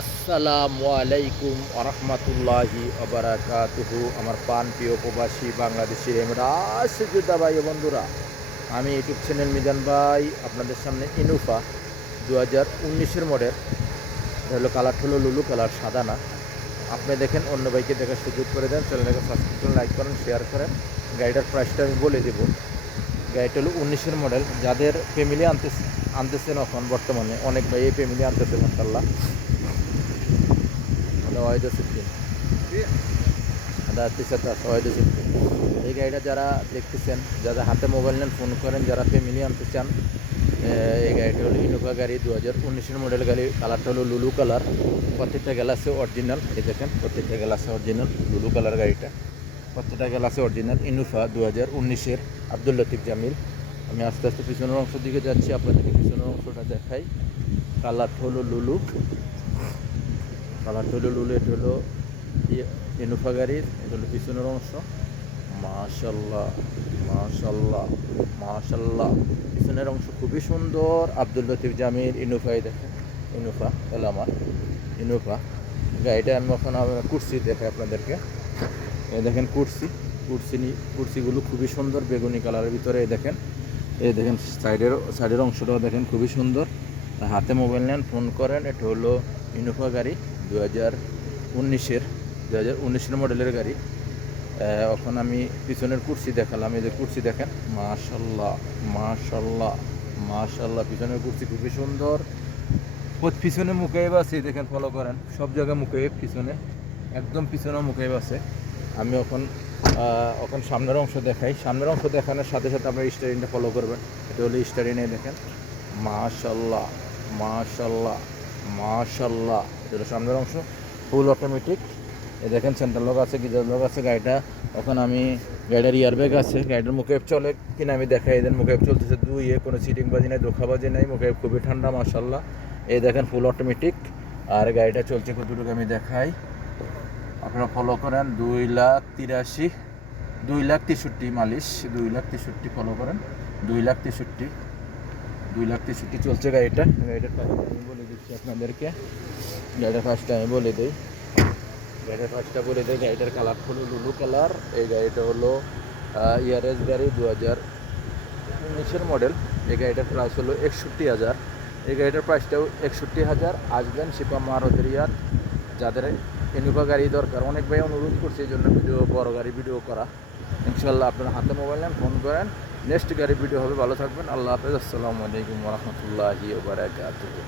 আসসালামু আলাইকুম আরহামাতুল্লাহি আবারাকাতুহু। আমার প্রাণ প্রিয় প্রবাসী বাংলাদেশি রাজযোদ্ধা ভাই ও বন্ধুরা, আমি ইউটিউব চ্যানেল মিজান ভাই আপনাদের সামনে ইনোভা 2019-এর মডেল। এটা হলো কালারটা হলো লুলু কালার, সাদা না। আপনি দেখেন, অন্য বাইকে দেখার সুযোগ করে দেন, চ্যানেলটাকে সাবস্ক্রাইব করেন, লাইক করেন, শেয়ার করেন। গাড়িটার প্রাইসটা আমি বলে দেবো। গাড়িটা হলো 19-এর মডেল। যাদের ফ্যামিলি আনতেছেন এখন বর্তমানে অনেক ভাই এই ফ্যামিলি আনতেছে মাশাআল্লাহ। ওয়াইড সিফটিন ওয়াইড সিফটিন। এই গাড়িটা যারা দেখতেছেন, যারা হাতে মোবাইল নেন, ফোন করেন, যারা ফ্যামিলি আনতে চান, এই গাড়িটা হলো ইনোভা গাড়ি, 2019-এর মডেল গাড়ি। কালারটা হলো লুলু কালার, প্রত্যেকটা গ্লাসে অরিজিনাল। এই দেখেন, প্রত্যেকটা গ্লাসে অরিজিনাল লুলু কালার গাড়িটা, প্রত্যেকটা গ্লাসে অরিজিনাল। ইনোভা 2019-এর, আব্দুল লতিফ জামিল। আমি আস্তে আস্তে পিছনের অংশের দিকে যাচ্ছি, আপনাদেরকে পিছনের অংশটা দেখাই। কালারটা হলো লুলু, কালারটা হলো লুলু। এটা হলো ইনোভা গাড়ির, এটা হলো পিছনের অংশ। মাশাল্লাহ মাশাল্লাহ মাশাল্লাহ, পিছনের অংশ খুবই সুন্দর। আব্দুল লতিফ জামিল ইনোভাই দেখেন, ইনোভা হলো আমার ইনোভা গাড়িটা। আমি এখন কুর্সি দেখাই আপনাদেরকে। এই দেখেন কুর্সিগুলো খুবই সুন্দর, বেগুনি কালারের ভিতরে। এই দেখেন সাইডের অংশটাও দেখেন খুবই সুন্দর। হাতে মোবাইল নেন, ফোন করেন। এটা হলো ইনোভা গাড়ি 2019-এর মডেলের গাড়ি। এখন আমি পিছনের কুর্সি দেখালাম। এই যে কুর্সি দেখেন, মাশাল্লাহ মাশাল্লাহ মাশাল্লাহ, পিছনের কুর্সি খুবই সুন্দর। পিছনে মুকেব আছে, দেখেন, ফলো করেন, সব জায়গায় মুকেব পিছনে, একদম পিছনে মুকেব আছে। আমি এখন সামনের অংশ দেখাই। সামনের অংশ দেখানোর সাথে সাথে আপনার স্টারিংটা ফলো করবেন। এটা হলো স্টারিংয়ে দেখেন, মাশাল্লাহ মাশাল্লাহ মাশাল্লাহ। এটা হলো সামনের অংশ, ফুল অটোমেটিক। এই দেখেন, সেন্টার লক আছে, গিজার লক আছে গাড়িটা। এখন আমি গাড়িটার ইয়ারব্যাগ আছে, গাড়িটার মুকেব চলে কিনা আমি দেখাই দেন। মুকেব চলতেছে দুইয়ে, কোনো সিটিং বাজি নাই, ধোকাবাজি নাই, মুকেব খুবই ঠান্ডা মাশাল্লাহ। এই দেখেন, ফুল অটোমেটিক। আর গাড়িটা চলছে কতটুকু আমি দেখাই, আপনারা ফলো করেন। 2,63,000 মালিশ, 2,63,000 ফলো করেন। 2,63,000 চলছে গাড়িটার প্রাইসটা আমি বলে দিচ্ছি আপনাদেরকে। গাড়িটার প্রাইসটা আমি বলে দিই। গাড়িটার কালার হলো লুলু কালার। এই গাড়িটা হলো ইয়ারেস গাড়ি, 2019-এর মডেল। এই গাড়িটার প্রাইস হলো 61,000। এই গাড়িটার প্রাইসটাও 61,000। আসবেন শিপা মারুতি রিয়াদ। যাদের ইনোভা গাড়ি দরকার, অনেক ভাই অনুরোধ করছে এই জন্য বড় গাড়ি ভিডিও করা। ইনশাল্লাহ আপনারা হাতে মোবাইল নেন, ফোন করেন, নেক্সট গাড়ি ভিডিও হবে। ভালো থাকবেন, আল্লাহ হাফেজ, আসসালামু আলাইকুম রহমতুল্লাহি ওয়া বারাকাতুহু।